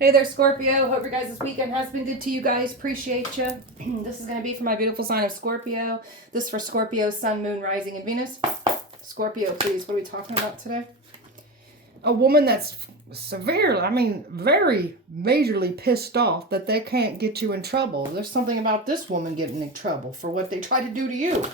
Hey there, Scorpio. Hope your guys' this weekend has been good to you guys. Appreciate you. This is going to be for my beautiful sign of Scorpio. This is for Scorpio, Sun, Moon, Rising, and Venus. Scorpio, please. What are we talking about today? A woman that's very majorly pissed off that they can't get you in trouble. There's something about this woman getting in trouble for what they tried to do to you.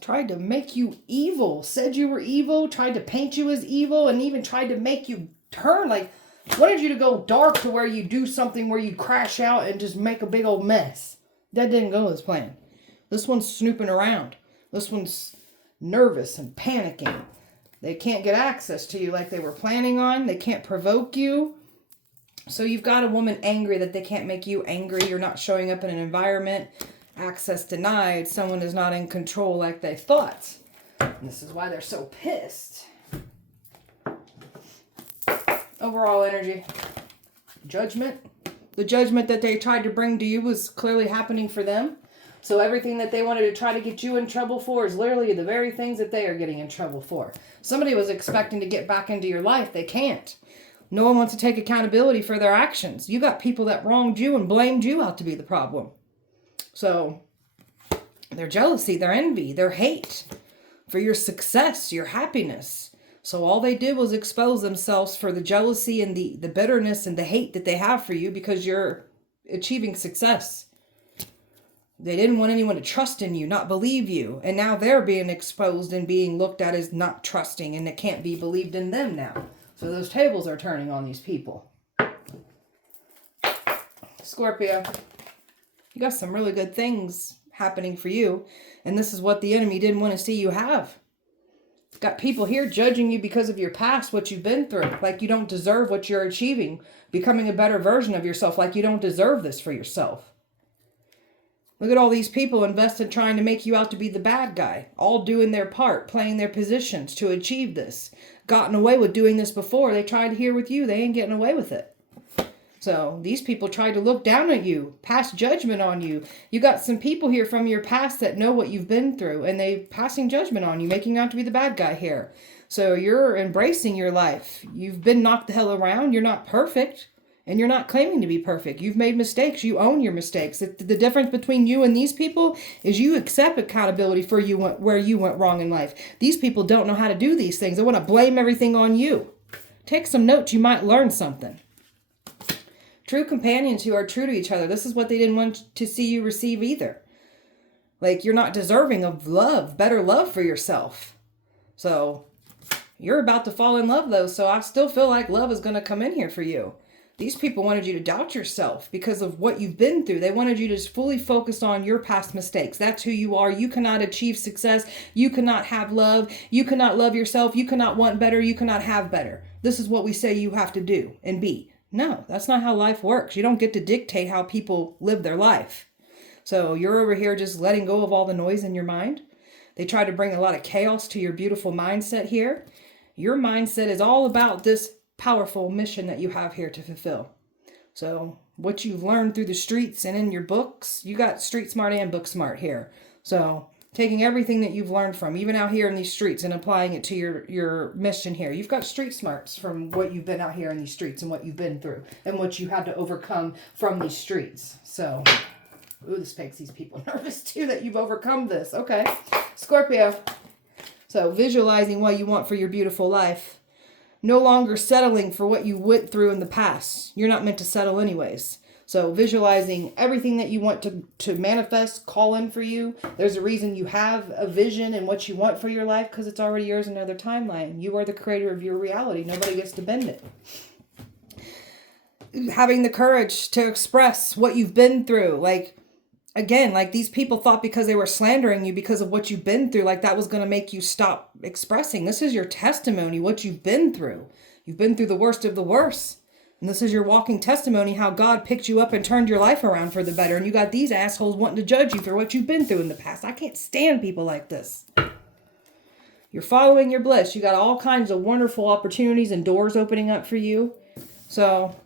Tried to make you evil. Said you were evil. Tried to paint you as evil. And even tried to make you turn, like, wanted you to go dark to where you do something where you crash out and just make a big old mess. That didn't go as planned. This one's snooping around. This one's nervous and panicking. They can't get access to you like they were planning on. They can't provoke you. So you've got a woman angry that they can't make you angry. You're not showing up in an environment. Access denied. Someone is not in control like they thought. And this is why they're so pissed. Overall energy. Judgment. The judgment that they tried to bring to you was clearly happening for them. So everything that they wanted to try to get you in trouble for is literally the very things that they are getting in trouble for. Somebody was expecting to get back into your life. They can't. No one wants to take accountability for their actions. You got people that wronged you and blamed you out to be the problem. So their jealousy, their envy, their hate for your success, your happiness. So all they did was expose themselves for the jealousy and the bitterness and the hate that they have for you because you're achieving success. They didn't want anyone to trust in you, not believe you. And now they're being exposed and being looked at as not trusting, and it can't be believed in them now. So those tables are turning on these people. Scorpio, you got some really good things happening for you. And this is what the enemy didn't want to see you have. Got people here judging you because of your past, what you've been through. Like you don't deserve what you're achieving. Becoming a better version of yourself. Like you don't deserve this for yourself. Look at all these people invested trying to make you out to be the bad guy. All doing their part, playing their positions to achieve this. Gotten away with doing this before. They tried here with you. They ain't getting away with it. So these people tried to look down at you, pass judgment on you. You got some people here from your past that know what you've been through, and they passing judgment on you, making you out to be the bad guy here. So you're embracing your life. You've been knocked the hell around. You're not perfect, and you're not claiming to be perfect. You've made mistakes. You own your mistakes. The difference between you and these people is you accept accountability for where you went wrong in life. These people don't know how to do these things. They want to blame everything on you. Take some notes. You might learn something. True companions who are true to each other. This is what they didn't want to see you receive either. Like, you're not deserving of love, better love for yourself. So, you're about to fall in love, though, so I still feel like love is going to come in here for you. These people wanted you to doubt yourself because of what you've been through. They wanted you to fully focus on your past mistakes. That's who you are. You cannot achieve success. You cannot have love. You cannot love yourself. You cannot want better. You cannot have better. This is what we say you have to do and be. No, that's not how life works. You don't get to dictate how people live their life. So you're over here just letting go of all the noise in your mind. They try to bring a lot of chaos to your beautiful mindset here. Your mindset is all about this powerful mission that you have here to fulfill. So what you've learned through the streets and in your books, you got street smart and book smart here. So taking everything that you've learned from, even out here in these streets, and applying it to your mission here. You've got street smarts from what you've been out here in these streets and what you've been through and what you had to overcome from these streets. So, ooh, this makes these people nervous too that you've overcome this. Okay, Scorpio. So visualizing what you want for your beautiful life. No longer settling for what you went through in the past. You're not meant to settle anyways. So visualizing everything that you want to manifest, call in for you. There's a reason you have a vision and what you want for your life because it's already yours in another timeline. You are the creator of your reality. Nobody gets to bend it. Having the courage to express what you've been through. Like, again, like these people thought because they were slandering you because of what you've been through, like that was going to make you stop expressing. This is your testimony, what you've been through. You've been through the worst of the worst. And this is your walking testimony, how God picked you up and turned your life around for the better. And you got these assholes wanting to judge you for what you've been through in the past. I can't stand people like this. You're following your bliss. You got all kinds of wonderful opportunities and doors opening up for you. So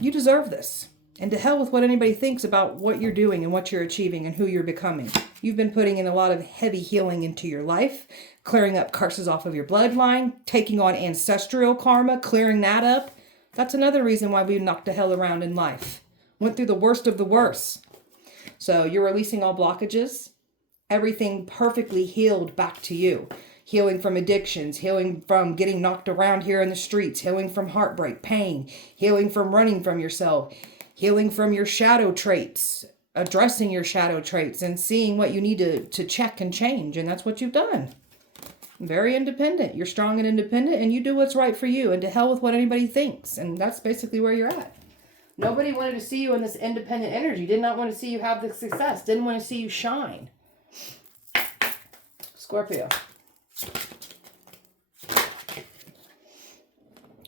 you deserve this. And to hell with what anybody thinks about what you're doing and what you're achieving and who you're becoming. You've been putting in a lot of heavy healing into your life, clearing up curses off of your bloodline, taking on ancestral karma, clearing that up. That's another reason why we knocked the hell around in life. Went through the worst of the worst. So you're releasing all blockages. Everything perfectly healed back to you. Healing from addictions, healing from getting knocked around here in the streets, healing from heartbreak, pain, healing from running from yourself, healing from your shadow traits, addressing your shadow traits and seeing what you need to check and change. And that's what you've done. Very independent. You're strong and independent, and you do what's right for you, and to hell with what anybody thinks. And that's basically where you're at. Nobody wanted to see you in this independent energy. Did not want to see you have the success. Didn't want to see you shine. Scorpio.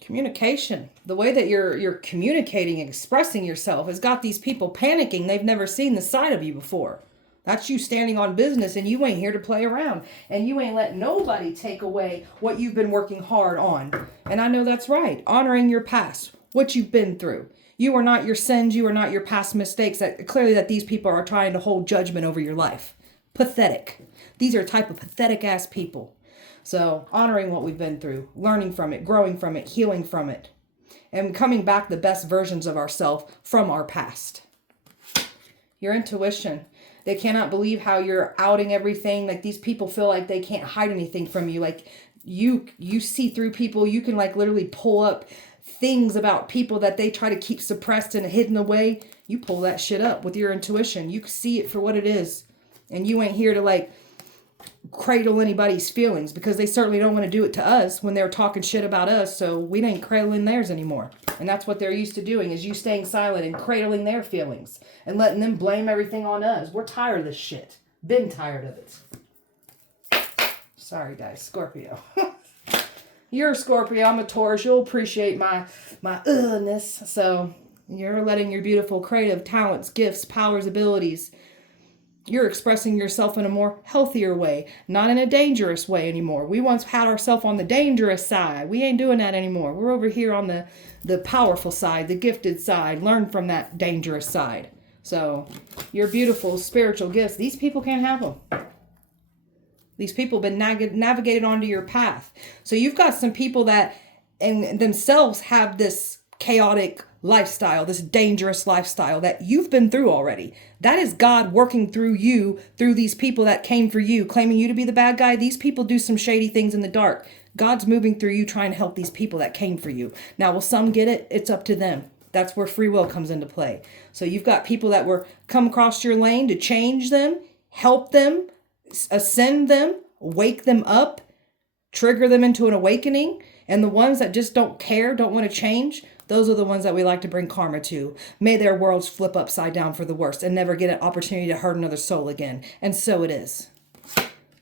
Communication. The way that you're communicating, expressing yourself has got these people panicking. They've never seen the side of you before. That's you standing on business, and you ain't here to play around. And you ain't let nobody take away what you've been working hard on. And I know that's right. Honoring your past, what you've been through. You are not your sins. You are not your past mistakes. Clearly that these people are trying to hold judgment over your life. Pathetic. These are type of pathetic ass people. So honoring what we've been through, learning from it, growing from it, healing from it, and coming back the best versions of ourselves from our past. Your intuition. They cannot believe how you're outing everything. Like, these people feel like they can't hide anything from you. Like, you see through people. You can like literally pull up things about people that they try to keep suppressed and hidden away. You pull that shit up with your intuition. You see it for what it is. And you ain't here to like cradle anybody's feelings, because they certainly don't want to do it to us when they're talking shit about us. So we ain't cradling theirs anymore. And that's what they're used to doing, is you staying silent and cradling their feelings and letting them blame everything on us. We're tired of this shit. Been tired of it. Sorry guys, Scorpio. You're a Scorpio, I'm a Taurus. You'll appreciate my ness. So you're letting your beautiful creative talents, gifts, powers, abilities, you're expressing yourself in a more healthier way, not in a dangerous way anymore. We once had ourselves on the dangerous side. We ain't doing that anymore. We're over here on the powerful side, the gifted side. Learn from that dangerous side. So your beautiful spiritual gifts, these people can't have them. These people have been navigated onto your path. So you've got some people that in themselves have this chaotic lifestyle, this dangerous lifestyle that you've been through already. That is God working through you, through these people that came for you, claiming you to be the bad guy. These people do some shady things in the dark. God's moving through you, trying to help these people that came for you. Now, will some get it? It's up to them. That's where free will comes into play. So you've got people that were come across your lane to change them, help them, ascend them, wake them up, trigger them into an awakening. And the ones that just don't care, don't want to change, those are the ones that we like to bring karma to. May their worlds flip upside down for the worst and never get an opportunity to hurt another soul again. And so it is.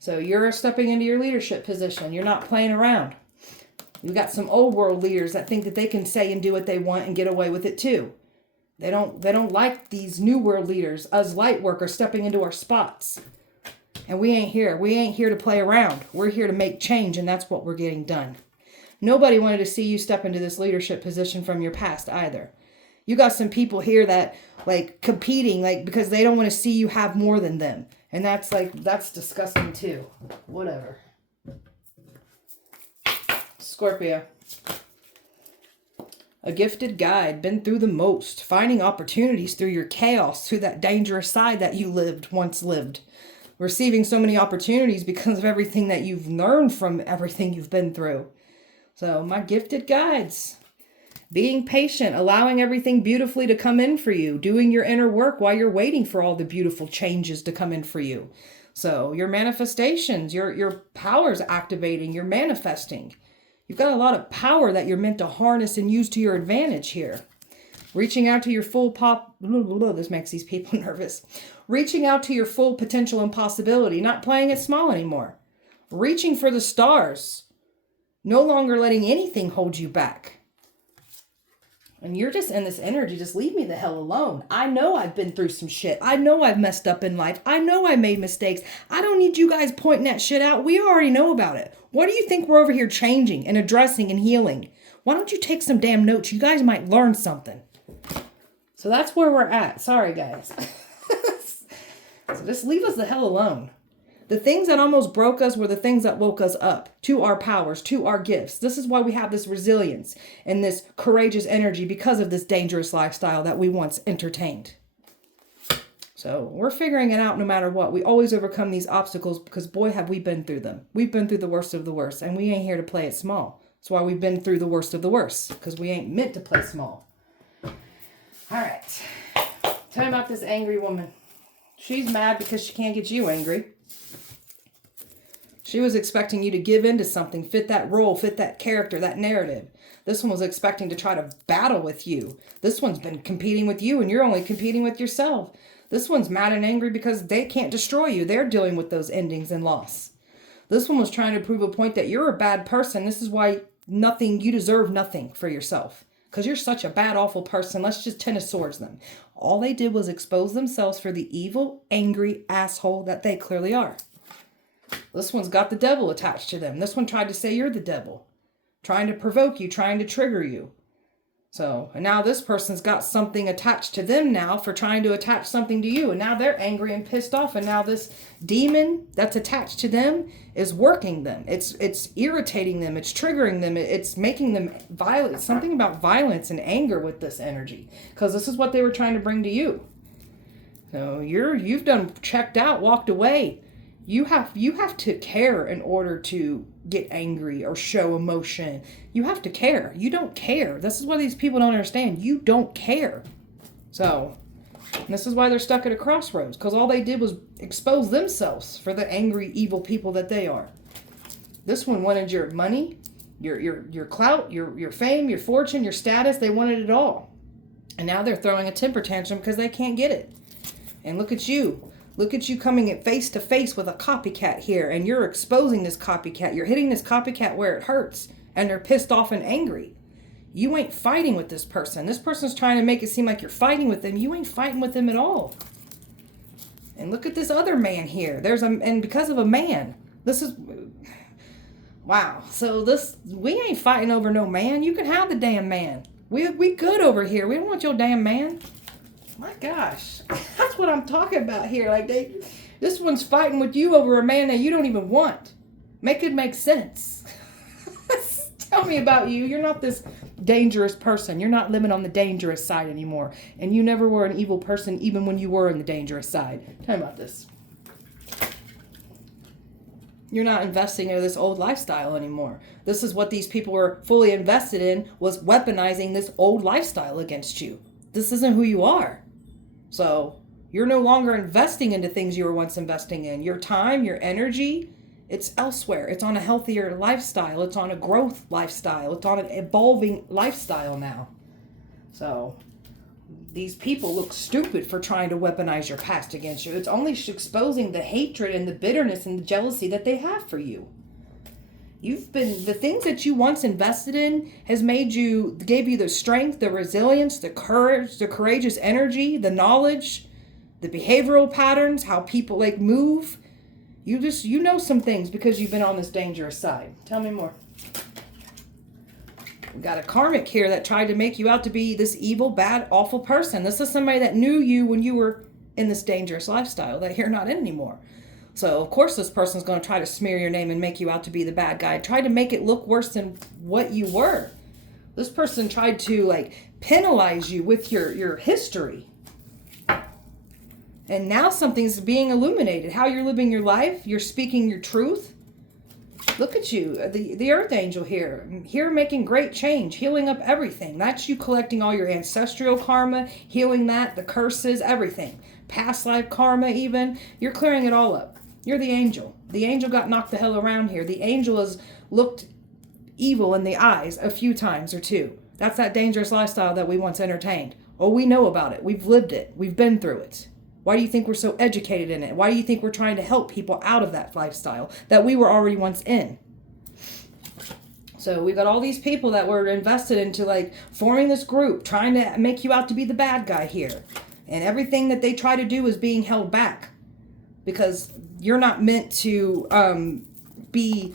So you're stepping into your leadership position. You're not playing around. You've got some old world leaders that think that they can say and do what they want and get away with it too. They don't like these new world leaders, us light workers, stepping into our spots. And we ain't here. We ain't here to play around. We're here to make change, and that's what we're getting done. Nobody wanted to see you step into this leadership position from your past either. You got some people here that like competing, like because they don't want to see you have more than them. And that's disgusting too. Whatever. Scorpio. A gifted guide, been through the most, finding opportunities through your chaos, through that dangerous side that you once lived. Receiving so many opportunities because of everything that you've learned from everything you've been through. So my gifted guides, being patient, allowing everything beautifully to come in for you, doing your inner work while you're waiting for all the beautiful changes to come in for you. So your manifestations, your powers activating, you're manifesting. You've got a lot of power that you're meant to harness and use to your advantage here. Reaching out to your full this makes these people nervous. Reaching out to your full potential and possibility, not playing it small anymore. Reaching for the stars. No longer letting anything hold you back. And you're just in this energy. Just leave me the hell alone. I know I've been through some shit. I know I've messed up in life. I know I made mistakes. I don't need you guys pointing that shit out. We already know about it. What do you think we're over here changing and addressing and healing? Why don't you take some damn notes? You guys might learn something. So that's where we're at. Sorry, guys. So just leave us the hell alone. The things that almost broke us were the things that woke us up to our powers, to our gifts. This is why we have this resilience and this courageous energy, because of this dangerous lifestyle that we once entertained. So we're figuring it out no matter what. We always overcome these obstacles because, boy, have we been through them. We've been through the worst of the worst, and we ain't here to play it small. That's why we've been through the worst of the worst, because we ain't meant to play small. All right. Tell me about this angry woman. She's mad because she can't get you angry. She was expecting you to give into something, fit that role, fit that character, that narrative. This one was expecting to try to battle with you. This one's been competing with you, and you're only competing with yourself. This one's mad and angry because they can't destroy you. They're dealing with those endings and loss. This one was trying to prove a point that you're a bad person. This is why you deserve nothing for yourself. Because you're such a bad, awful person. Let's just 10 of swords them. All they did was expose themselves for the evil, angry asshole that they clearly are. This one's got the devil attached to them. This one tried to say you're the devil. Trying to provoke you, trying to trigger you. So, and now this person's got something attached to them now for trying to attach something to you. And now they're angry and pissed off. And now this demon that's attached to them is working them. It's irritating them. It's triggering them. It's making them violent. It's something about violence and anger with this energy. Because this is what they were trying to bring to you. So you've done checked out, walked away. You have to care in order to get angry or show emotion. You have to care. You don't care. This is what these people don't understand. You don't care. So, this is why they're stuck at a crossroads. Because all they did was expose themselves for the angry, evil people that they are. This one wanted your money, your clout, your fame, your fortune, your status. They wanted it all. And now they're throwing a temper tantrum because they can't get it. And look at you. Look at you coming at face to face with a copycat here, and you're exposing this copycat. You're hitting this copycat where it hurts, and they're pissed off and angry. You ain't fighting with this person. This person's trying to make it seem like you're fighting with them. You ain't fighting with them at all. And look at this other man here. And because of a man, this is, wow. So we ain't fighting over no man. You can have the damn man. We good over here. We don't want your damn man. My gosh, that's what I'm talking about here. Like this one's fighting with you over a man that you don't even want. Make it make sense. Tell me about you. You're not this dangerous person. You're not living on the dangerous side anymore. And you never were an evil person even when you were in the dangerous side. Tell me about this. You're not investing in this old lifestyle anymore. This is what these people were fully invested in, was weaponizing this old lifestyle against you. This isn't who you are. So you're no longer investing into things you were once investing in. Your time, your energy, it's elsewhere. It's on a healthier lifestyle. It's on a growth lifestyle. It's on an evolving lifestyle now. So these people look stupid for trying to weaponize your past against you. It's only exposing the hatred and the bitterness and the jealousy that they have for you. The things that you once invested in gave you the strength, the resilience, the courage, the courageous energy, the knowledge, the behavioral patterns, how people move. You know some things because you've been on this dangerous side. Tell me more. We got a karmic here that tried to make you out to be this evil, bad, awful person. This is somebody that knew you when you were in this dangerous lifestyle that you're not in anymore. So, of course, this person's going to try to smear your name and make you out to be the bad guy. Try to make it look worse than what you were. This person tried to, penalize you with your history. And now something's being illuminated. How you're living your life. You're speaking your truth. Look at you, the earth angel here. Here making great change, healing up everything. That's you collecting all your ancestral karma, healing that, the curses, everything. Past life karma even. You're clearing it all up. You're the angel. The angel got knocked the hell around here. The angel has looked evil in the eyes a few times or two. That's that dangerous lifestyle that we once entertained. Oh, we know about it. We've lived it. We've been through it. Why do you think we're so educated in it? Why do you think we're trying to help people out of that lifestyle that we were already once in? So we got all these people that were invested into forming this group, trying to make you out to be the bad guy here. And everything that they try to do is being held back because you're not meant to be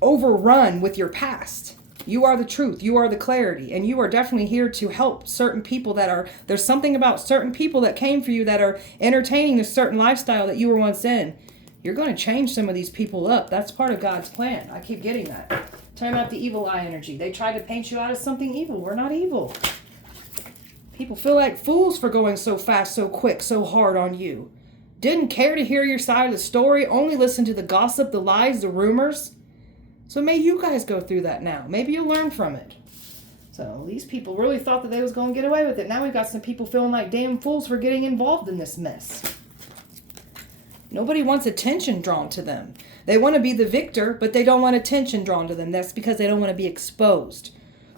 overrun with your past. You are the truth. You are the clarity. And you are definitely here to help certain people there's something about certain people that came for you that are entertaining a certain lifestyle that you were once in. You're going to change some of these people up. That's part of God's plan. I keep getting that. Talking about the evil eye energy. They tried to paint you out as something evil. We're not evil. People feel like fools for going so fast, so quick, so hard on you. Didn't care to hear your side of the story. Only listen to the gossip, the lies, the rumors. So maybe you guys go through that now. Maybe you'll learn from it. So these people really thought that they was going to get away with it. Now we've got some people feeling like damn fools for getting involved in this mess. Nobody wants attention drawn to them. They want to be the victor, but they don't want attention drawn to them. That's because they don't want to be exposed.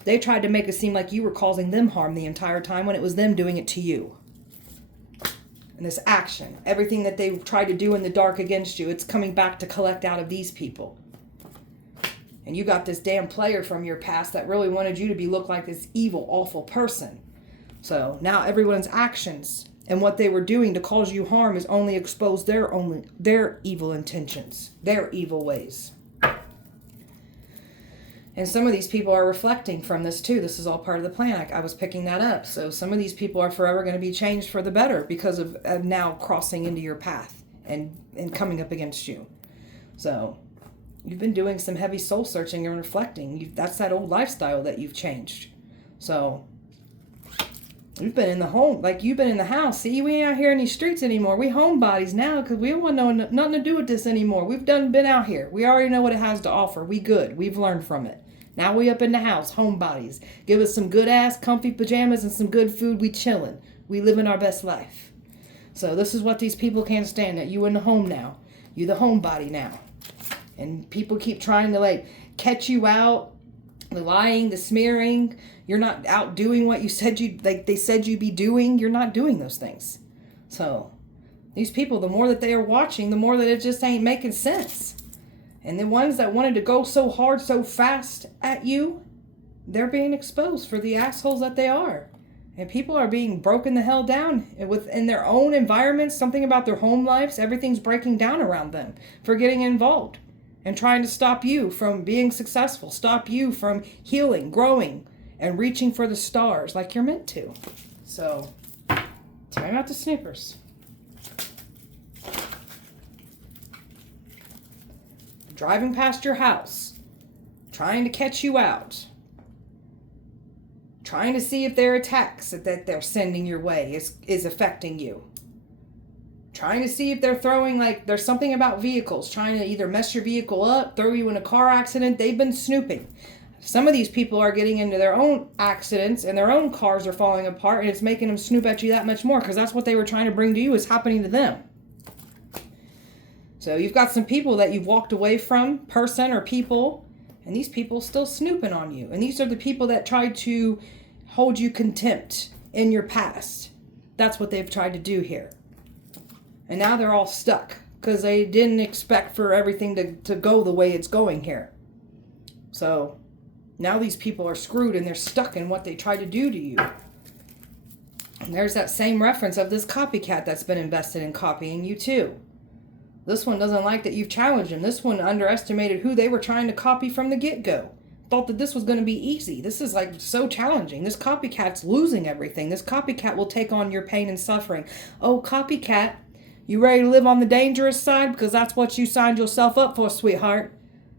They tried to make it seem like you were causing them harm the entire time when it was them doing it to you. And this action, everything that they tried to do in the dark against you, it's coming back to collect out of these people. And you got this damn player from your past that really wanted you to look like this evil, awful person. So now everyone's actions and what they were doing to cause you harm is only exposed their evil intentions, their evil ways. And some of these people are reflecting from this too. This is all part of the plan. I was picking that up. So some of these people are forever going to be changed for the better because of now crossing into your path and coming up against you. So you've been doing some heavy soul searching and reflecting. That's that old lifestyle that you've changed. So you've been in the home, like you've been in the house. See, we ain't out here in these streets anymore. We homebodies now because we don't want nothing to do with this anymore. We've been out here. We already know what it has to offer. We good. We've learned from it. Now we up in the house, homebodies. Give us some good ass comfy pajamas and some good food. We chilling. We living our best life. So this is what these people can't stand, that you in the home now. You the homebody now. And people keep trying to like catch you out, the lying, the smearing. You're not out doing what you said they said you'd be doing. You're not doing those things. So these people, the more that they are watching, the more that it just ain't making sense. And the ones that wanted to go so hard, so fast at you, they're being exposed for the assholes that they are. And people are being broken the hell down within their own environments. Something about their home lives, everything's breaking down around them for getting involved and trying to stop you from being successful, stop you from healing, growing, and reaching for the stars like you're meant to. So, time out the snoopers. Driving past your house, trying to catch you out, trying to see if their attacks that they're sending your way is affecting you. Trying to see if they're throwing, like, there's something about vehicles, trying to either mess your vehicle up, throw you in a car accident. They've been snooping. Some of these people are getting into their own accidents and their own cars are falling apart, and it's making them snoop at you that much more because that's what they were trying to bring to you is happening to them. So you've got some people that you've walked away from, person or people, and these people still snooping on you. And these are the people that tried to hold you contempt in your past. That's what they've tried to do here. And now they're all stuck because they didn't expect for everything to go the way it's going here. So now these people are screwed and they're stuck in what they tried to do to you. And there's that same reference of this copycat that's been invested in copying you too. This one doesn't like that you've challenged him. This one underestimated who they were trying to copy from the get-go. Thought that this was going to be easy. This is like so challenging. This copycat's losing everything. This copycat will take on your pain and suffering. Oh, copycat, you ready to live on the dangerous side? Because that's what you signed yourself up for, sweetheart.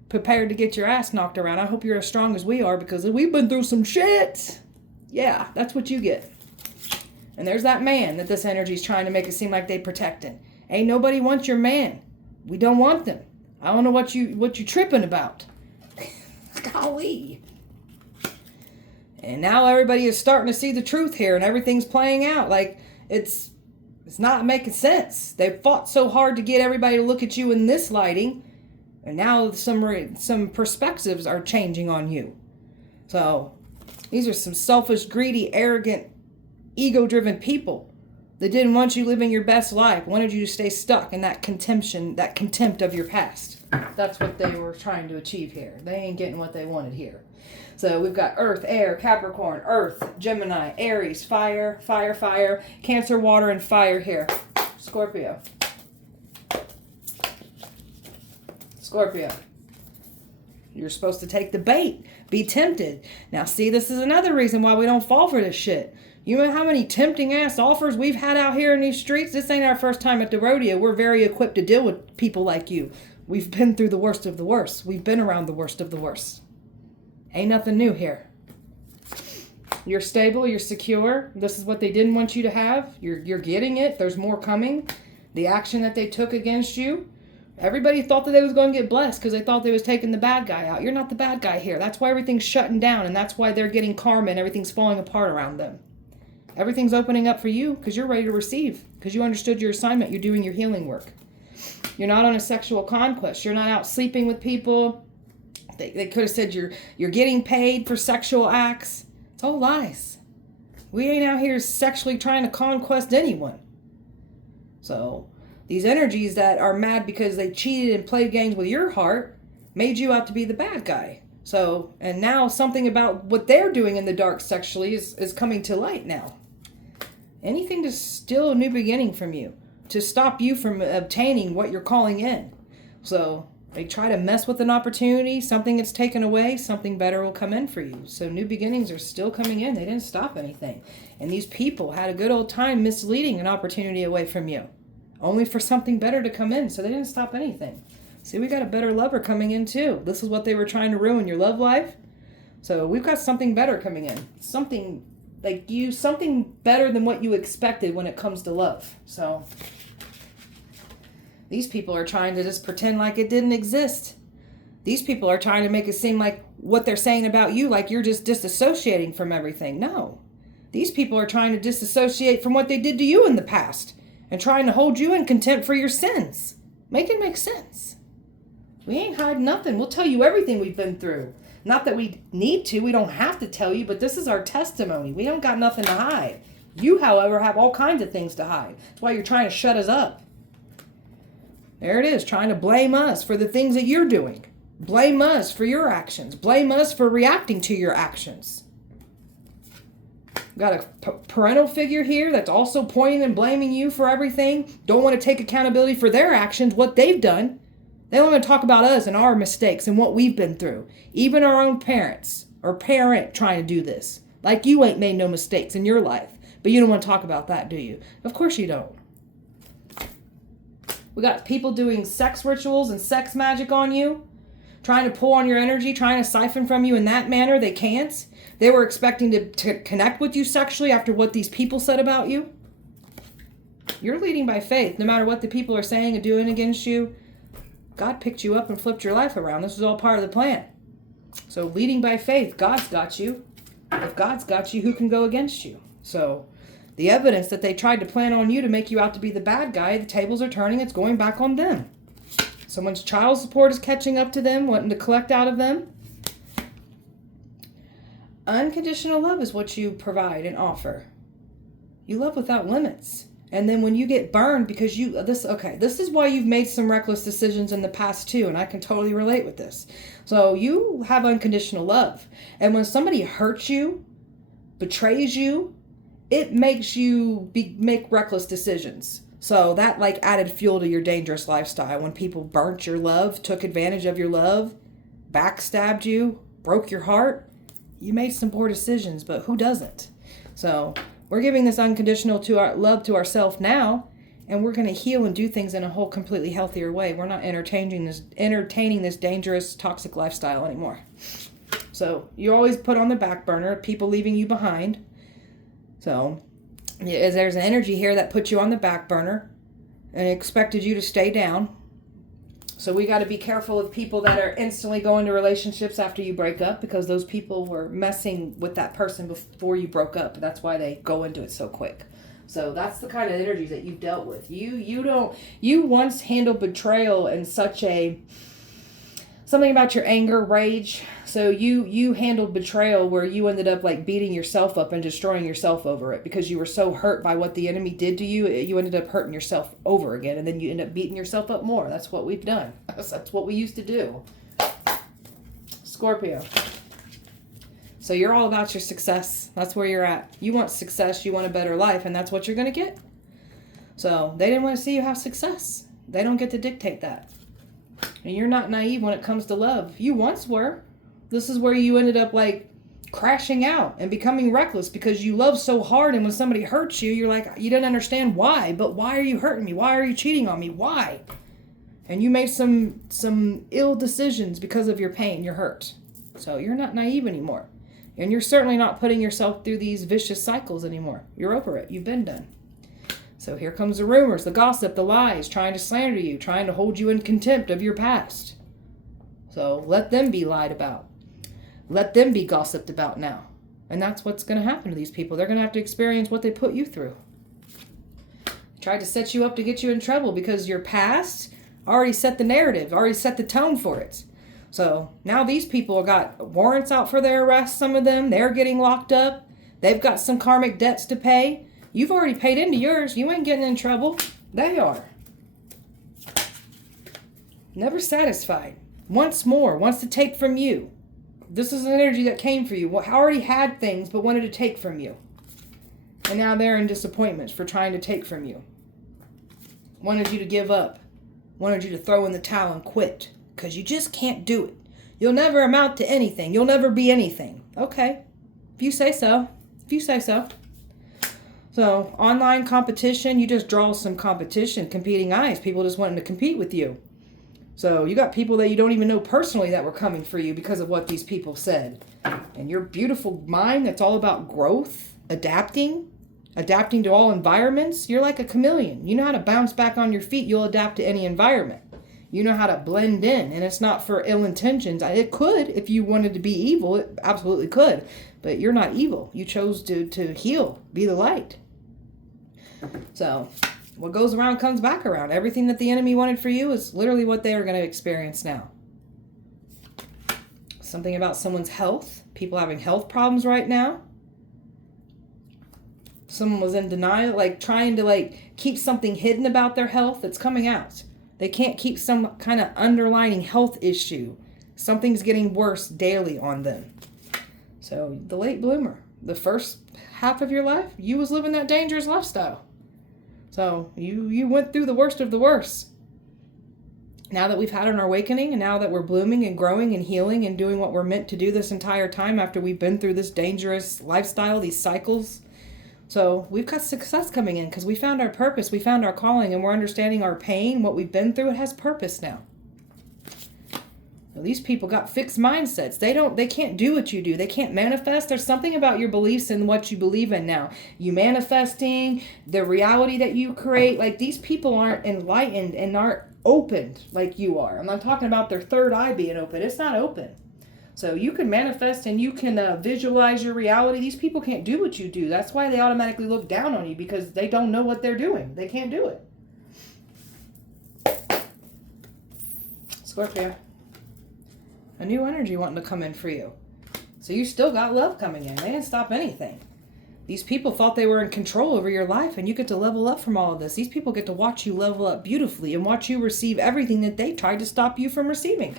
Prepared to get your ass knocked around. I hope you're as strong as we are because we've been through some shit. Yeah, that's what you get. And there's that man that this energy's trying to make it seem like they protecting. Ain't nobody wants your man. We don't want them. I don't know what you tripping about. Golly. And now everybody is starting to see the truth here and everything's playing out. Like it's not making sense. They fought so hard to get everybody to look at you in this lighting. And now some perspectives are changing on you. So these are some selfish, greedy, arrogant, ego-driven people that didn't want you living your best life, wanted you to stay stuck in that contempt of your past. That's what they were trying to achieve here. They ain't getting what they wanted here. So we've got Earth, Air, Capricorn, Earth, Gemini, Aries, Fire, Fire, Fire, Cancer, Water, and Fire here. Scorpio. Scorpio. You're supposed to take the bait. Be tempted. Now, see, this is another reason why we don't fall for this shit. You know how many tempting ass offers we've had out here in these streets? This ain't our first time at the rodeo. We're very equipped to deal with people like you. We've been through the worst of the worst. We've been around the worst of the worst. Ain't nothing new here. You're stable. You're secure. This is what they didn't want you to have. You're getting it. There's more coming. The action that they took against you. Everybody thought that they was going to get blessed because they thought they was taking the bad guy out. You're not the bad guy here. That's why everything's shutting down, and that's why they're getting karma and everything's falling apart around them. Everything's opening up for you because you're ready to receive, because you understood your assignment. You're doing your healing work. You're not on a sexual conquest. You're not out sleeping with people. They could have said you're getting paid for sexual acts. It's all lies. We ain't out here sexually trying to conquest anyone. So these energies that are mad because they cheated and played games with your heart made you out to be the bad guy. So, and now something about what they're doing in the dark sexually is coming to light now. Anything to steal a new beginning from you, to stop you from obtaining what you're calling in. So they try to mess with an opportunity, something gets taken away, something better will come in for you. So new beginnings are still coming in. They didn't stop anything. And these people had a good old time misleading an opportunity away from you, only for something better to come in. So they didn't stop anything. See, we got a better lover coming in too. This is what they were trying to ruin, your love life. So we've got something better coming in. Something like you, something better than what you expected when it comes to love. So these people are trying to just pretend like it didn't exist. These people are trying to make it seem like what they're saying about you, like you're just disassociating from everything. No. These people are trying to disassociate from what they did to you in the past and trying to hold you in contempt for your sins. Make it make sense. We ain't hiding nothing. We'll tell you everything we've been through. Not that we need to. We don't have to tell you, but this is our testimony. We don't got nothing to hide. You, however, have all kinds of things to hide. That's why you're trying to shut us up. There it is, trying to blame us for the things that you're doing. Blame us for your actions. Blame us for reacting to your actions. Got a parental figure here that's also pointing and blaming you for everything. Don't want to take accountability for their actions, what they've done. They don't want to talk about us and our mistakes and what we've been through. Even our own parents or parent trying to do this. Like you ain't made no mistakes in your life. But you don't want to talk about that, do you? Of course you don't. We got people doing sex rituals and sex magic on you. Trying to pull on your energy, trying to siphon from you in that manner. They can't. They were expecting to connect with you sexually after what these people said about you. You're leading by faith. No matter what the people are saying and doing against you, God picked you up and flipped your life around. This was all part of the plan. So leading by faith, God's got you. If God's got you, who can go against you? So the evidence that they tried to plan on you to make you out to be the bad guy, the tables are turning. It's going back on them. Someone's child support is catching up to them, wanting to collect out of them. Unconditional love is what you provide and offer. You love without limits. And then when you get burned because this is why you've made some reckless decisions in the past too, and I can totally relate with this. So you have unconditional love. And when somebody hurts you, betrays you, it makes you make reckless decisions. So that like added fuel to your dangerous lifestyle. When people burnt your love, took advantage of your love, backstabbed you, broke your heart, you made some poor decisions, but who doesn't? So we're giving this unconditional love to ourselves now, and we're going to heal and do things in a whole completely healthier way. We're not entertaining this dangerous, toxic lifestyle anymore. So you always put on the back burner, people leaving you behind. So there's an energy here that put you on the back burner and expected you to stay down. So we got to be careful of people that are instantly going to relationships after you break up, because those people were messing with that person before you broke up. That's why they go into it so quick. So that's the kind of energies that you've dealt with. You once handled betrayal in something about your anger, rage. So you handled betrayal where you ended up like beating yourself up and destroying yourself over it because you were so hurt by what the enemy did to you. You ended up hurting yourself over again, and then you end up beating yourself up more. That's what we've done. That's what we used to do. Scorpio. So you're all about your success. That's where you're at. You want success. You want a better life, and that's what you're going to get. So they didn't want to see you have success. They don't get to dictate that. And you're not naive when it comes to love. You once were. This is where you ended up like crashing out and becoming reckless because you love so hard, and when somebody hurts you, you're like, you didn't understand why, but why are you hurting me? Why are you cheating on me? Why? And you made some ill decisions because of your pain, your hurt. So you're not naive anymore. And you're certainly not putting yourself through these vicious cycles anymore. You're over it. You've been done. So here comes the rumors, the gossip, the lies, trying to slander you, trying to hold you in contempt of your past. So let them be lied about. Let them be gossiped about now. And that's what's going to happen to these people. They're going to have to experience what they put you through. Tried to set you up to get you in trouble because your past already set the narrative, already set the tone for it. So now these people got warrants out for their arrest, some of them. They're getting locked up. They've got some karmic debts to pay. You've already paid into yours. You ain't getting in trouble. They are. Never satisfied. Wants more. Wants to take from you. This is an energy that came for you. Already had things, but wanted to take from you. And now they're in disappointment for trying to take from you. Wanted you to give up. Wanted you to throw in the towel and quit. Because you just can't do it. You'll never amount to anything. You'll never be anything. Okay. If you say so. If you say so. So, online competition, you just draw some competition, competing eyes. People just wanting to compete with you. So you got people that you don't even know personally that were coming for you because of what these people said. And your beautiful mind that's all about growth, adapting to all environments. You're like a chameleon. You know how to bounce back on your feet. You'll adapt to any environment. You know how to blend in, and it's not for ill intentions. It could, if you wanted to be evil, it absolutely could. But you're not evil. You chose to heal, be the light. So what goes around comes back around. Everything that the enemy wanted for you is literally what they are going to experience now. Something about someone's health. People having health problems right now. Someone was in denial, like trying to like keep something hidden about their health. It's coming out. They can't keep some kind of underlying health issue. Something's getting worse daily on them. So the late bloomer, the first half of your life, you was living that dangerous lifestyle. So you went through the worst of the worst. Now that we've had an awakening, and now that we're blooming and growing and healing and doing what we're meant to do this entire time after we've been through this dangerous lifestyle, these cycles. So we've got success coming in because we found our purpose, we found our calling, and we're understanding our pain, what we've been through. It has purpose now. Now, these people got fixed mindsets. They can't do what you do. They can't manifest. There's something about your beliefs and what you believe in now. You manifesting, the reality that you create. Like, these people aren't enlightened and aren't opened like you are. I'm not talking about their third eye being open. It's not open. So you can manifest and you can visualize your reality. These people can't do what you do. That's why they automatically look down on you, because they don't know what they're doing. They can't do it. Scorpio. A new energy wanting to come in for you. So you still got love coming in. They didn't stop anything. These people thought they were in control over your life, and you get to level up from all of this. These people get to watch you level up beautifully and watch you receive everything that they tried to stop you from receiving.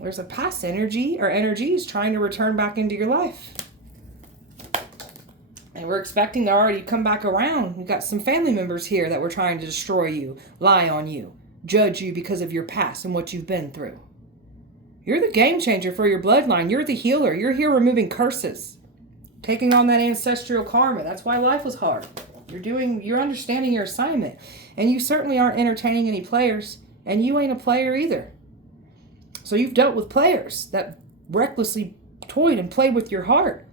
There's a past energy or energies trying to return back into your life. And we're expecting to already come back around. We've got some family members here that were trying to destroy you, lie on you, judge you because of your past and what you've been through. You're the game changer for your bloodline. You're the healer. You're here removing curses, taking on that ancestral karma. That's why life was hard. You're understanding your assignment. And you certainly aren't entertaining any players, and you ain't a player either. So you've dealt with players that recklessly toyed and played with your heart.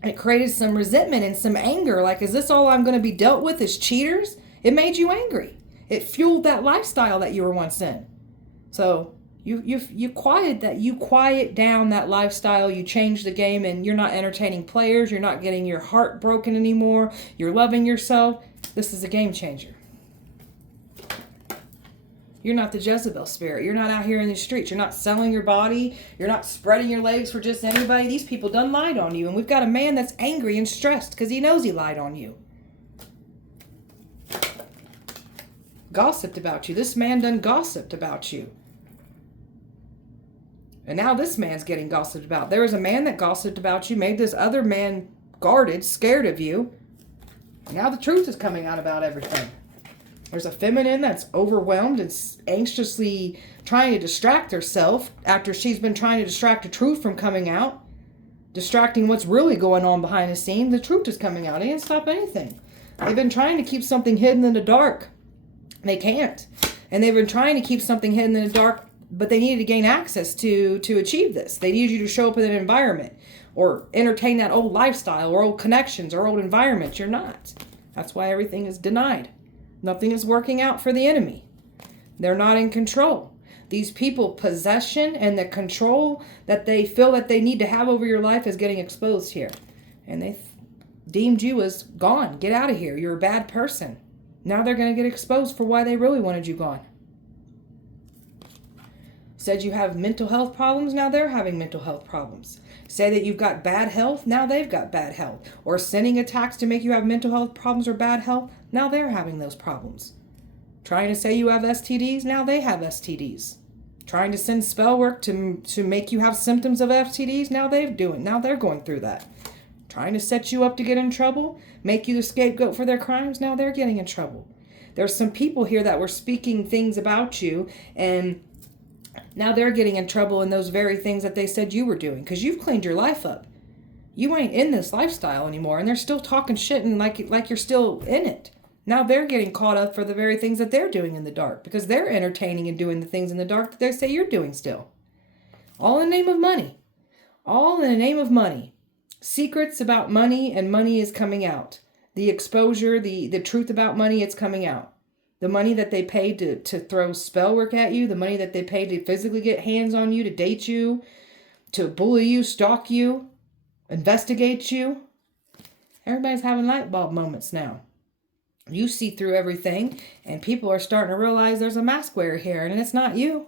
And it created some resentment and some anger. Like, is this all I'm going to be dealt with as cheaters? It made you angry. It fueled that lifestyle that you were once in. So you quiet down that lifestyle. You change the game, and you're not entertaining players. You're not getting your heart broken anymore. You're loving yourself. This is a game changer. You're not the Jezebel spirit. You're not out here in the streets. You're not selling your body. You're not spreading your legs for just anybody. These people done lied on you. And we've got a man that's angry and stressed because he knows he lied on you. Gossiped about you. This man done gossiped about you. And now this man's getting gossiped about. There was a man that gossiped about you, made this other man guarded, scared of you. Now the truth is coming out about everything. There's a feminine that's overwhelmed and anxiously trying to distract herself after she's been trying to distract the truth from coming out. Distracting what's really going on behind the scenes. The truth is coming out. It didn't stop anything. They've been trying to keep something hidden in the dark. They can't. And they've been trying to keep something hidden in the dark, but they needed to gain access to achieve this. They needed you to show up in an environment or entertain that old lifestyle or old connections or old environments. You're not. That's why everything is denied. Nothing is working out for the enemy. They're not in control. These people, possession and the control that they feel that they need to have over your life is getting exposed here. And they deemed you as gone. Get out of here. You're a bad person. Now they're going to get exposed for why they really wanted you gone. Said you have mental health problems. Now they're having mental health problems. Say that you've got bad health. Now they've got bad health. Or sending attacks to make you have mental health problems or bad health. Now they're having those problems. Trying to say you have STDs. Now they have STDs. Trying to send spell work to make you have symptoms of STDs. Now they're going through that. Trying to set you up to get in trouble. Make you the scapegoat for their crimes. Now they're getting in trouble. There's some people here that were speaking things about you, and now they're getting in trouble in those very things that they said you were doing, because you've cleaned your life up. You ain't in this lifestyle anymore, and they're still talking shit and like you're still in it. Now they're getting caught up for the very things that they're doing in the dark, because they're entertaining and doing the things in the dark that they say you're doing still. All in the name of money. All in the name of money. Secrets about money, and money is coming out. The exposure, the truth about money, it's coming out. The money that they paid to throw spell work at you, the money that they paid to physically get hands on you, to date you, to bully you, stalk you, investigate you. Everybody's having light bulb moments now. You see through everything, and people are starting to realize there's a mask wearer here, and it's not you.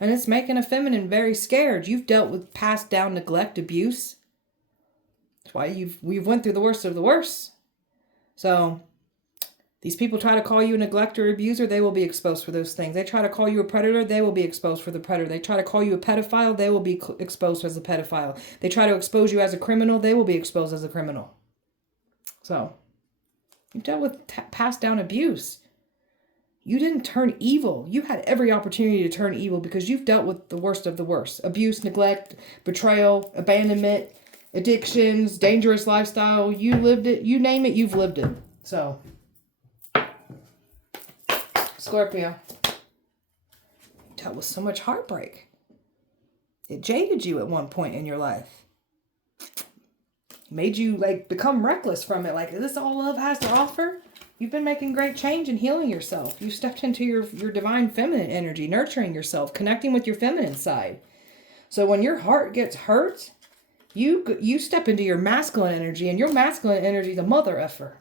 And it's making a feminine very scared. You've dealt with passed down neglect, abuse. That's why we've went through the worst of the worst. So these people try to call you a neglector or abuser, they will be exposed for those things. They try to call you a predator, they will be exposed for the predator. They try to call you a pedophile, they will be exposed as a pedophile. They try to expose you as a criminal, they will be exposed as a criminal. So, you've dealt with passed down abuse. You didn't turn evil. You had every opportunity to turn evil because you've dealt with the worst of the worst. Abuse, neglect, betrayal, abandonment, addictions, dangerous lifestyle. You lived it. You name it, you've lived it. So, Scorpio, you dealt with so much heartbreak. It jaded you at one point in your life. Made you become reckless from it. Is this all love has to offer? You've been making great change and healing yourself. You stepped into your divine feminine energy, nurturing yourself, connecting with your feminine side. So when your heart gets hurt, you step into your masculine energy, and your masculine energy is a mother effer.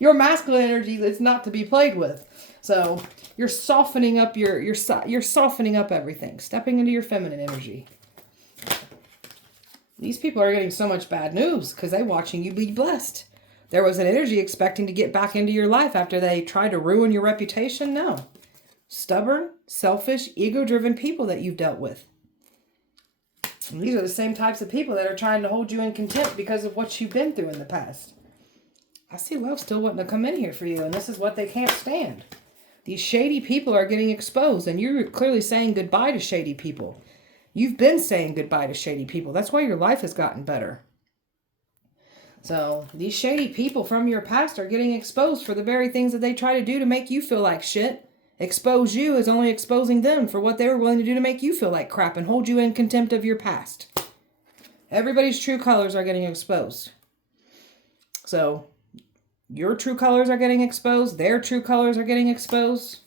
Your masculine energy is not to be played with. So you're softening up you're softening up everything, stepping into your feminine energy. These people are getting so much bad news because they're watching you be blessed. There was an energy expecting to get back into your life after they tried to ruin your reputation. No. Stubborn, selfish, ego-driven people that you've dealt with. And these are the same types of people that are trying to hold you in contempt because of what you've been through in the past. I see love still wanting to come in here for you, and this is what they can't stand. These shady people are getting exposed, and you're clearly saying goodbye to shady people. You've been saying goodbye to shady people. That's why your life has gotten better. So these shady people from your past are getting exposed for the very things that they try to do to make you feel like shit. Expose you is only exposing them for what they were willing to do to make you feel like crap and hold you in contempt of your past. Everybody's true colors are getting exposed. So your true colors are getting exposed. Their true colors are getting exposed.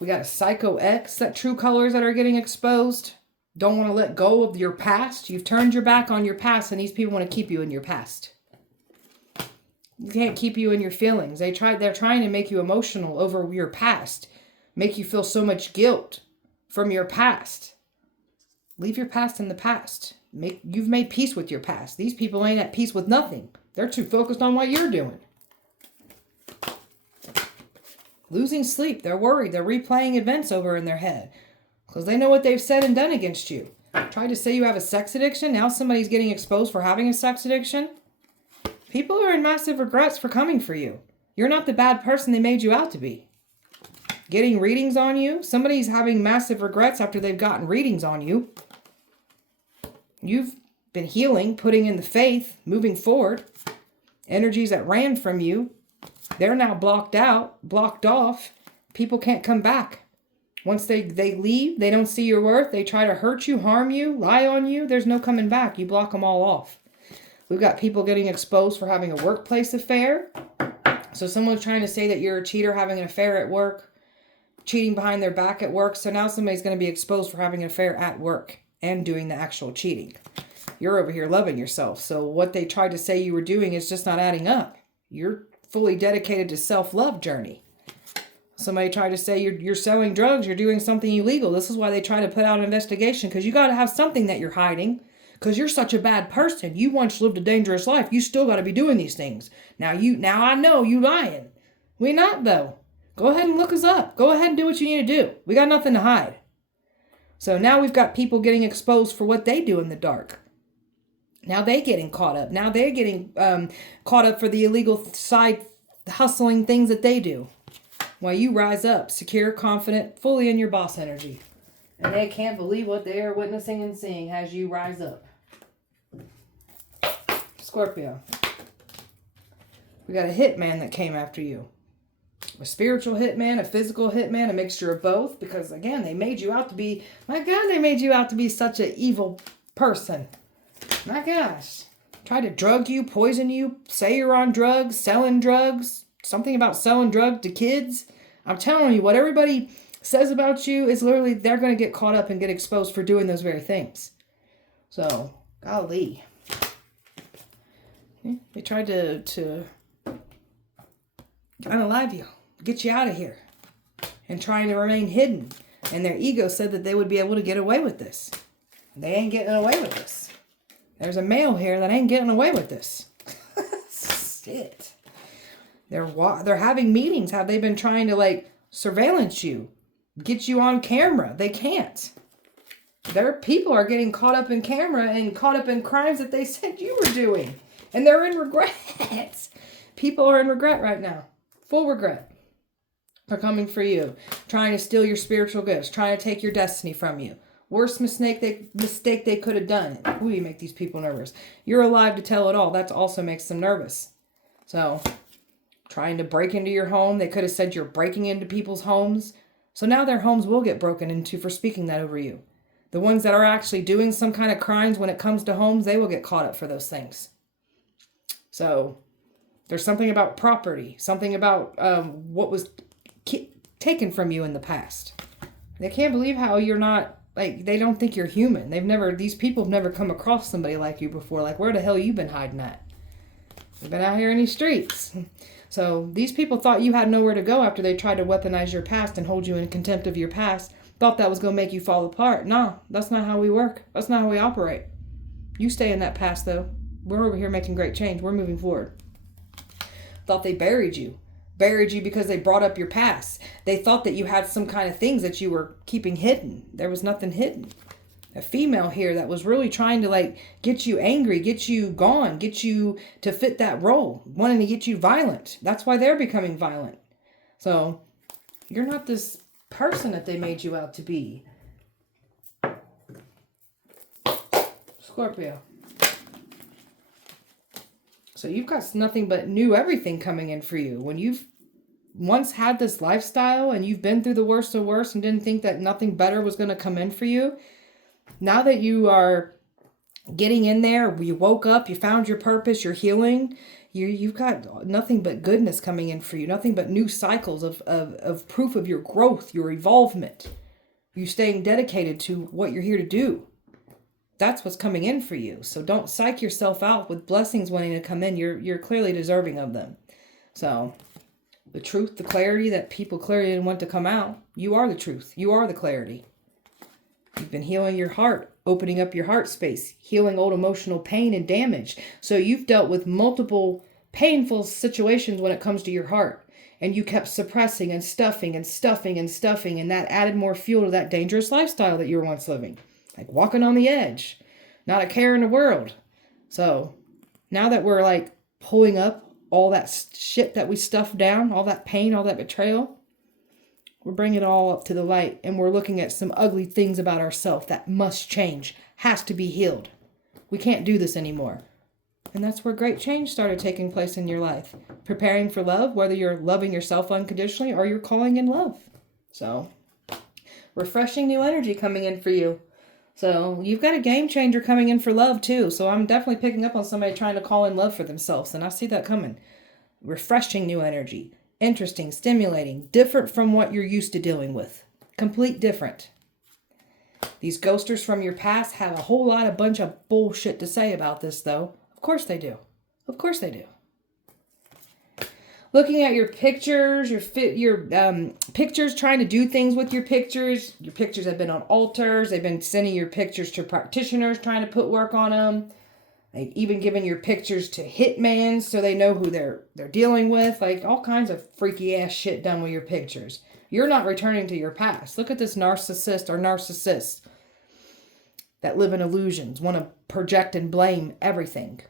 We got a Psycho X, that true colors that are getting exposed. Don't want to let go of your past. You've turned your back on your past, and these people want to keep you in your past. You can't keep you in your feelings. They're trying to make you emotional over your past. Make you feel so much guilt from your past. Leave your past in the past. You've made peace with your past. These people ain't at peace with nothing. They're too focused on what you're doing. Losing sleep. They're worried. They're replaying events over in their head. Because they know what they've said and done against you. Tried to say you have a sex addiction. Now somebody's getting exposed for having a sex addiction. People are in massive regrets for coming for you. You're not the bad person they made you out to be. Getting readings on you. Somebody's having massive regrets after they've gotten readings on you. You've been healing, putting in the faith, moving forward. Energies that ran from you, they're now blocked out, blocked off. People can't come back. Once they leave, they don't see your worth. They try to hurt you, harm you, lie on you. There's no coming back. You block them all off. We've got people getting exposed for having a workplace affair. So someone's trying to say that you're a cheater having an affair at work, cheating behind their back at work. So now somebody's going to be exposed for having an affair at work and doing the actual cheating. You're over here loving yourself. So what they tried to say you were doing is just not adding up. You're fully dedicated to self-love journey. Somebody tried to say you're selling drugs, you're doing something illegal. This is why they try to put out an investigation, because you got to have something that you're hiding, because you're such a bad person. You once lived a dangerous life. You still got to be doing these things. Now I know you lying. We not though. Go ahead and look us up. Go ahead and do what you need to do. We got nothing to hide. So now we've got people getting exposed for what they do in the dark. Now they're getting caught up. Now they're getting caught up for the illegal side hustling things that they do. While you rise up, secure, confident, fully in your boss energy. And they can't believe what they are witnessing and seeing as you rise up. Scorpio. We got a hitman that came after you. A spiritual hitman, a physical hitman, a mixture of both. Because again, they made you out to be, my God, they made you out to be such an evil person. My gosh. Try to drug you, poison you, say you're on drugs, selling drugs. Something about selling drugs to kids. I'm telling you, what everybody says about you is literally, they're going to get caught up and get exposed for doing those very things. So, golly. They tried to unalive you, get you out of here, and trying to remain hidden. And their ego said that they would be able to get away with this. They ain't getting away with this. There's a male here that ain't getting away with this. Shit. They're having meetings. Have they been trying to surveillance you, get you on camera? They can't. Their people are getting caught up in camera and caught up in crimes that they said you were doing. And they're in regret. People are in regret right now. Full regret. They're coming for you. Trying to steal your spiritual gifts. Trying to take your destiny from you. Worst mistake they could have done. Ooh, you make these people nervous. You're alive to tell it all. That also makes them nervous. So, trying to break into your home. They could have said you're breaking into people's homes. So now their homes will get broken into for speaking that over you. The ones that are actually doing some kind of crimes when it comes to homes, they will get caught up for those things. So, there's something about property. Something about what was taken from you in the past. They can't believe how you're not, they don't think you're human. These people have never come across somebody like you before. Where the hell you been hiding at? You've been out here in these streets. So these people thought you had nowhere to go after they tried to weaponize your past and hold you in contempt of your past. Thought that was going to make you fall apart. No, that's not how we work. That's not how we operate. You stay in that past, though. We're over here making great change. We're moving forward. Thought they buried you. Buried you because they brought up your past. They thought that you had some kind of things that you were keeping hidden. There was nothing hidden. A female here that was really trying to get you angry, get you gone, get you to fit that role, wanting to get you violent. That's why they're becoming violent. So you're not this person that they made you out to be. Scorpio. So you've got nothing but new everything coming in for you. When you've once had this lifestyle and you've been through the worst of worst and didn't think that nothing better was going to come in for you, now that you are getting in there, you woke up, you found your purpose, you're healing, you've got nothing but goodness coming in for you. Nothing but new cycles of proof of your growth, your evolvement. You staying dedicated to what you're here to do. That's what's coming in for you. So don't psych yourself out with blessings wanting to come in. You're clearly deserving of them. So the truth, the clarity that people clearly didn't want to come out, you are the truth. You are the clarity. You've been healing your heart, opening up your heart space, healing old emotional pain and damage. So you've dealt with multiple painful situations when it comes to your heart. And you kept suppressing and stuffing and stuffing and stuffing. And that added more fuel to that dangerous lifestyle that you were once living. Walking on the edge. Not a care in the world. So now that we're pulling up all that shit that we stuffed down, all that pain, all that betrayal. We're bringing it all up to the light, and we're looking at some ugly things about ourselves that must change, has to be healed. We can't do this anymore. And that's where great change started taking place in your life. Preparing for love, whether you're loving yourself unconditionally or you're calling in love. So, refreshing new energy coming in for you. So, you've got a game changer coming in for love too. So, I'm definitely picking up on somebody trying to call in love for themselves. And I see that coming. Refreshing new energy. Interesting, stimulating, different from what you're used to dealing with. Complete different. These ghosters from your past have a whole lot of bunch of bullshit to say about this though. Of course they do. Of course they do. Looking at your pictures, your pictures, trying to do things with your pictures. Your pictures have been on altars. They've been sending your pictures to practitioners, trying to put work on them. They've even given your pictures to hitmans so they know who they're dealing with. Like all kinds of freaky ass shit done with your pictures. You're not returning to your past. Look at this narcissist or narcissists that live in illusions, want to project and blame everything.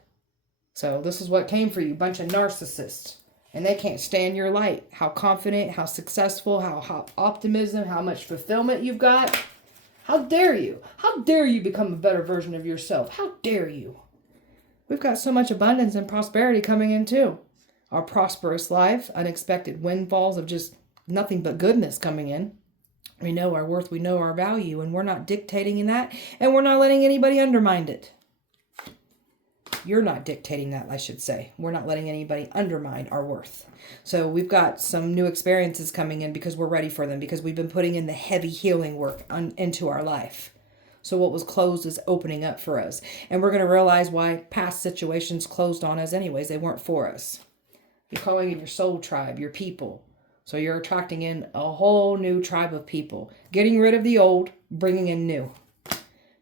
So this is what came for you, bunch of narcissists. And they can't stand your light. How confident, how successful, how optimism, how much fulfillment you've got. How dare you? How dare you become a better version of yourself? How dare you? We've got so much abundance and prosperity coming in too. Our prosperous life, unexpected windfalls of just nothing but goodness coming in. We know our worth, we know our value, and we're not dictating in that, and we're not letting anybody undermine it. You're not dictating that, I should say. We're not letting anybody undermine our worth. So we've got some new experiences coming in because we're ready for them, because we've been putting in the heavy healing work into our life. So what was closed is opening up for us. And we're going to realize why past situations closed on us anyways. They weren't for us. You're calling in your soul tribe, your people. So you're attracting in a whole new tribe of people. Getting rid of the old, bringing in new.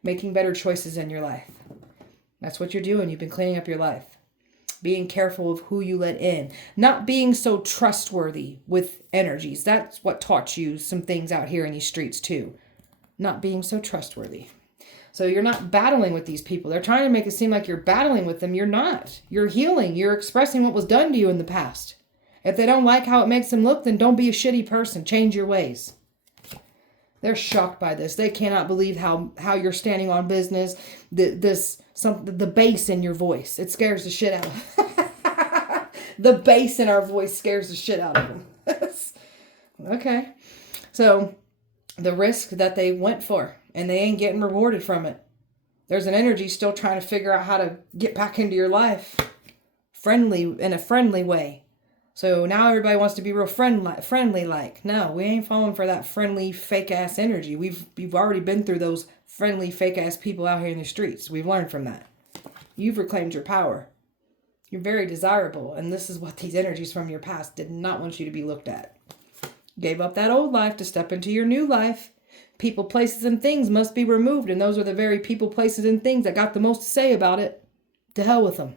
Making better choices in your life. That's what you're doing. You've been cleaning up your life. Being careful of who you let in. Not being so trustworthy with energies. That's what taught you some things out here in these streets too. Not being so trustworthy. So you're not battling with these people. They're trying to make it seem like you're battling with them. You're not. You're healing. You're expressing what was done to you in the past. If they don't like how it makes them look, then don't be a shitty person. Change your ways. They're shocked by this. They cannot believe how you're standing on business. The bass in your voice. It scares the shit out of them. The bass in our voice scares the shit out of them. Okay. So the risk that they went for, and they ain't getting rewarded from it. There's an energy still trying to figure out how to get back into your life. In a friendly way. So now everybody wants to be real friendly like. No, we ain't falling for that friendly fake ass energy. We've already been through those friendly fake ass people out here in the streets. We've learned from that. You've reclaimed your power. You're very desirable, and this is what these energies from your past did not want you to be looked at. Gave up that old life to step into your new life. People, places, and things must be removed, and those are the very people, places, and things that got the most to say about it. To hell with them.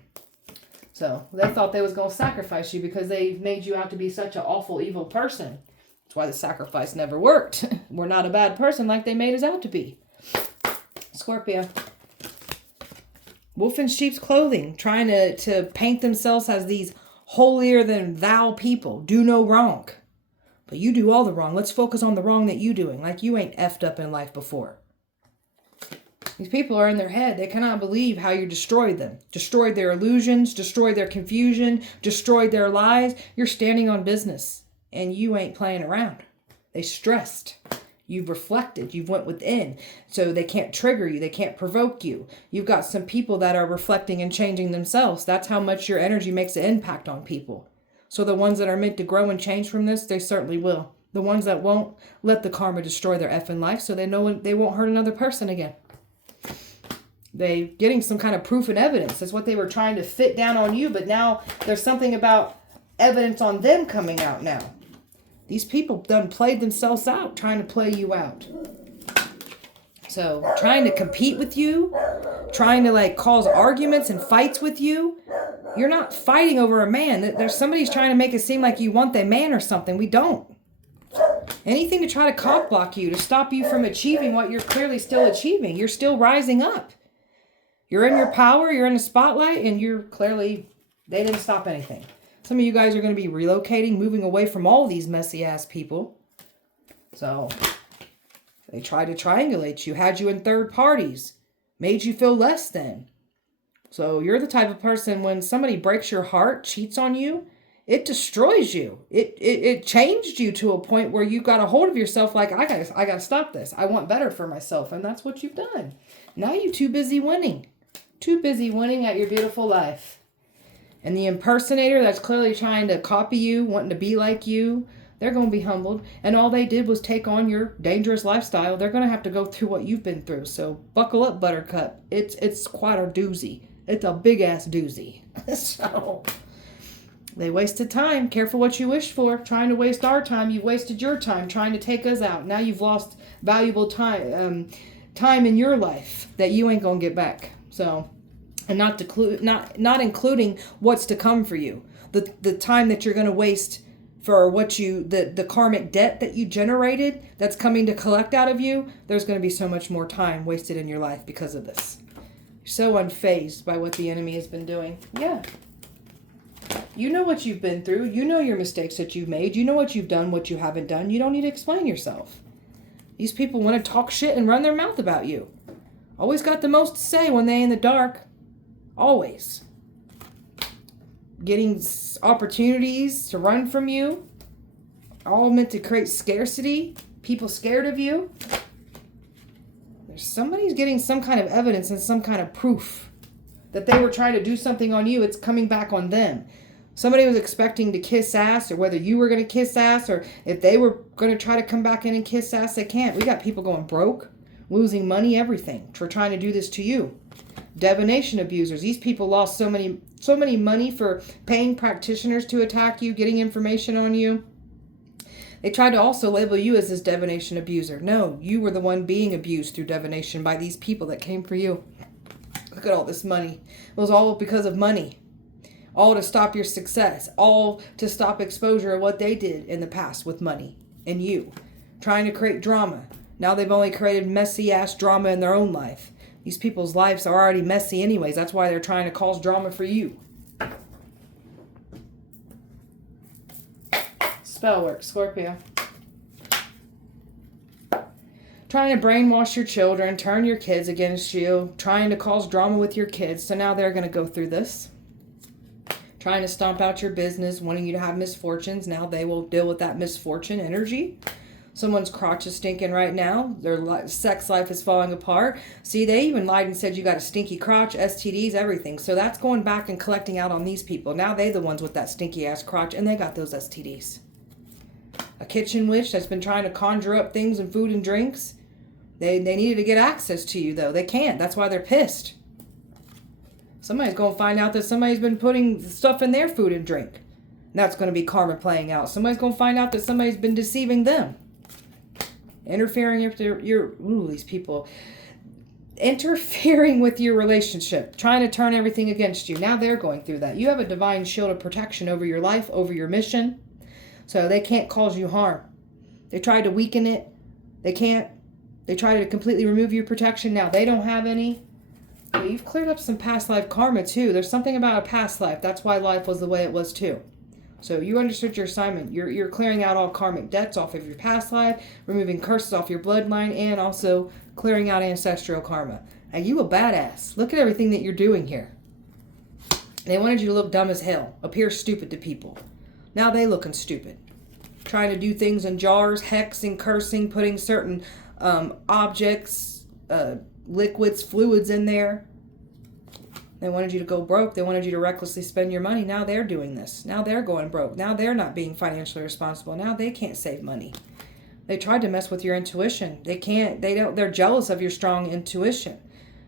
So they thought they was going to sacrifice you because they made you out to be such an awful, evil person. That's why the sacrifice never worked. We're not a bad person like they made us out to be. Scorpio. Wolf in sheep's clothing, trying to paint themselves as these holier than thou people. Do no wrong. But you do all the wrong. Let's focus on the wrong that you doing. Like you ain't effed up in life before. These people are in their head. They cannot believe how you destroyed them. Destroyed their illusions, destroyed their confusion, destroyed their lies. You're standing on business and you ain't playing around. They stressed. You've reflected. You've went within. So they can't trigger you. They can't provoke you. You've got some people that are reflecting and changing themselves. That's how much your energy makes an impact on people. So the ones that are meant to grow and change from this, they certainly will. The ones that won't, let the karma destroy their effing life so they know they won't hurt another person again. They getting some kind of proof and evidence. That's what they were trying to fit down on you, but now there's something about evidence on them coming out now. These people done played themselves out, trying to play you out. So, trying to compete with you, trying to like cause arguments and fights with you. You're not fighting over a man. There's somebody's trying to make it seem like you want that man or something. We don't. Anything to try to cock block you, to stop you from achieving what you're clearly still achieving. You're still rising up. You're in your power, you're in the spotlight, and you're clearly, they didn't stop anything. Some of you guys are going to be relocating, moving away from all these messy ass people. So they tried to triangulate you, had you in third parties, made you feel less than. So you're the type of person, when somebody breaks your heart, cheats on you, it destroys you. It changed you to a point where you got a hold of yourself like, I gotta stop this. I want better for myself. And that's what you've done. Now you're too busy winning. Too busy winning at your beautiful life. And the impersonator that's clearly trying to copy you, wanting to be like you, they're going to be humbled. And all they did was take on your dangerous lifestyle. They're going to have to go through what you've been through. So buckle up, Buttercup. It's quite a doozy. It's a big ass doozy. So they wasted time. Careful what you wish for. Trying to waste our time. You've wasted your time trying to take us out. Now you've lost valuable time in your life that you ain't going to get back. So, and not including what's to come for you. The time that you're going to waste for what the karmic debt that you generated that's coming to collect out of you, there's going to be so much more time wasted in your life because of this. You're so unfazed by what the enemy has been doing. Yeah. You know what you've been through. You know your mistakes that you've made. You know what you've done, what you haven't done. You don't need to explain yourself. These people want to talk shit and run their mouth about you. Always got the most to say when they in the dark. Always. Getting opportunities to run from you. All meant to create scarcity. People scared of you. Somebody's getting some kind of evidence and some kind of proof that they were trying to do something on you. It's coming back on them. Somebody was expecting to kiss ass, or whether you were going to kiss ass, or if they were going to try to come back in and kiss ass, they can't. We got people going broke, losing money, everything for trying to do this to you. Divination abusers. These people lost so many money for paying practitioners to attack you, getting information on you. They tried to also label you as this divination abuser. No, you were the one being abused through divination by these people that came for you. Look at all this money. It was all because of money. All to stop your success. All to stop exposure of what they did in the past with money and you. Trying to create drama. Now they've only created messy ass drama in their own life. These people's lives are already messy anyways. That's why they're trying to cause drama for you. Spell work, Scorpio. Trying to brainwash your children, turn your kids against you, trying to cause drama with your kids. So now they're going to go through this. Trying to stomp out your business, wanting you to have misfortunes. Now they will deal with that misfortune energy. Someone's crotch is stinking right now. Their sex life is falling apart. See, they even lied and said you got a stinky crotch, STDs, everything. So that's going back and collecting out on these people. Now they the ones with that stinky ass crotch, and they got those STDs. A kitchen witch that's been trying to conjure up things in food and drinks. They needed to get access to you, though. They can't. That's why they're pissed. Somebody's going to find out that somebody's been putting stuff in their food and drink. And that's going to be karma playing out. Somebody's going to find out that somebody's been deceiving them. Interfering with these people. Interfering with your relationship. Trying to turn everything against you. Now they're going through that. You have a divine shield of protection over your life, over your mission. So they can't cause you harm. They tried to weaken it. They can't. They try to completely remove your protection. Now they don't have any. But you've cleared up some past life karma too. There's something about a past life. That's why life was the way it was too. So you understood your assignment. You're clearing out all karmic debts off of your past life, removing curses off your bloodline, and also clearing out ancestral karma. Now you a badass. Look at everything that you're doing here. They wanted you to look dumb as hell, appear stupid to people. Now they looking stupid. Trying to do things in jars, hexing, cursing, putting certain objects, liquids, fluids in there. They wanted you to go broke. They wanted you to recklessly spend your money. Now they're doing this. Now they're going broke. Now they're not being financially responsible. Now they can't save money. They tried to mess with your intuition. They can't. They're jealous of your strong intuition.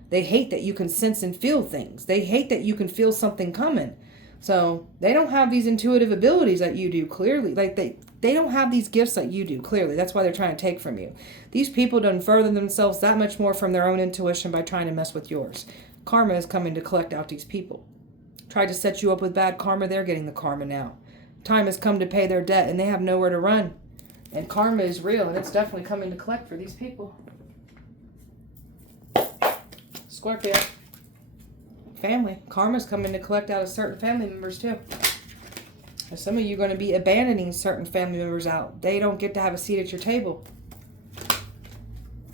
They hate that you can sense and feel things. They hate that you can feel something coming. So they don't have these intuitive abilities that you do, clearly. Like they don't have these gifts that you do, clearly. That's why they're trying to take from you. These people don't further themselves that much more from their own intuition by trying to mess with yours. Karma is coming to collect out these people. Tried to set you up with bad karma, they're getting the karma now. Time has come to pay their debt, and they have nowhere to run. And karma is real, and it's definitely coming to collect for these people. Scorpio. Family. Karma's coming to collect out of certain family members, too. Some of you are going to be abandoning certain family members out. They don't get to have a seat at your table.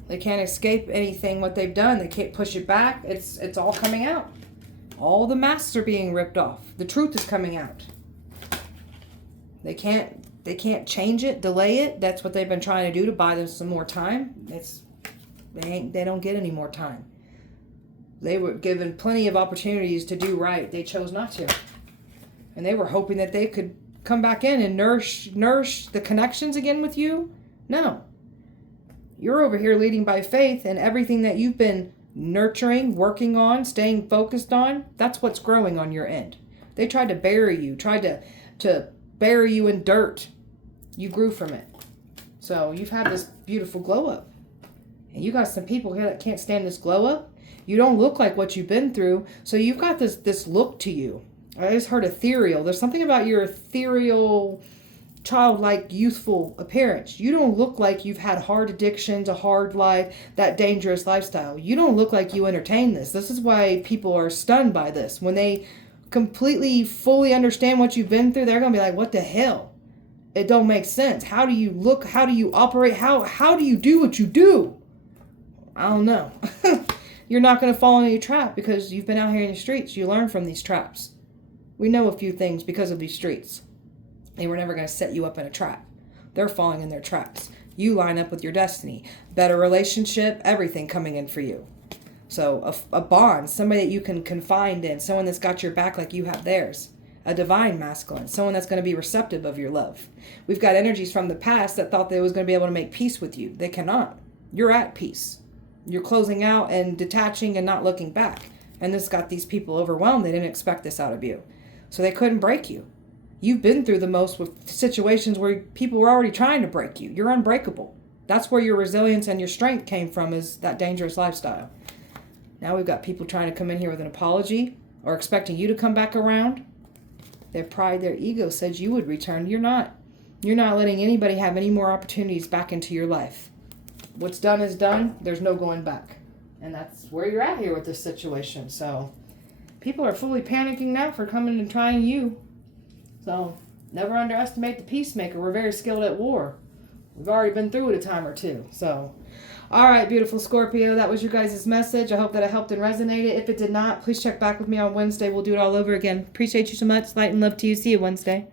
They can't escape anything what they've done. They can't push it back. It's all coming out. All the masks are being ripped off. The truth is coming out. They can't change it, delay it. That's what they've been trying to do to buy them some more time. They don't get any more time. They were given plenty of opportunities to do right. They chose not to. And they were hoping that they could come back in and nourish the connections again with you. No. You're over here leading by faith, and everything that you've been nurturing, working on, staying focused on, that's what's growing on your end. They tried to bury you, tried to bury you in dirt. You grew from it. So you've had this beautiful glow up. And you got some people here that can't stand this glow up. You don't look like what you've been through. So you've got this look to you. I just heard ethereal. There's something about your ethereal, childlike, youthful appearance. You don't look like you've had hard addictions, a hard life, that dangerous lifestyle. You don't look like you entertain this. This is why people are stunned by this. When they completely, fully understand what you've been through, they're going to be like, what the hell? It don't make sense. How do you look? How do you operate? How do you do what you do? I don't know. You're not going to fall into your trap because you've been out here in the streets. You learn from these traps. We know a few things because of these streets. They were never going to set you up in a trap. They're falling in their traps. You line up with your destiny. Better relationship, everything coming in for you. So a bond, somebody that you can confide in, someone that's got your back like you have theirs. A divine masculine, someone that's going to be receptive of your love. We've got energies from the past that thought they was going to be able to make peace with you. They cannot. You're at peace. You're closing out and detaching and not looking back. And this got these people overwhelmed. They didn't expect this out of you. So they couldn't break you. You've been through the most with situations where people were already trying to break you. You're unbreakable. That's where your resilience and your strength came from, is that dangerous lifestyle. Now we've got people trying to come in here with an apology or expecting you to come back around. Their pride, their ego says you would return. You're not. You're not letting anybody have any more opportunities back into your life. What's done is done. There's no going back. And that's where you're at here with this situation. So people are fully panicking now for coming and trying you. So never underestimate the peacemaker. We're very skilled at war. We've already been through it a time or two. So, all right, beautiful Scorpio, that was your guys' message. I hope that it helped and resonated. If it did not, please check back with me on Wednesday. We'll do it all over again. Appreciate you so much. Light and love to you. See you Wednesday.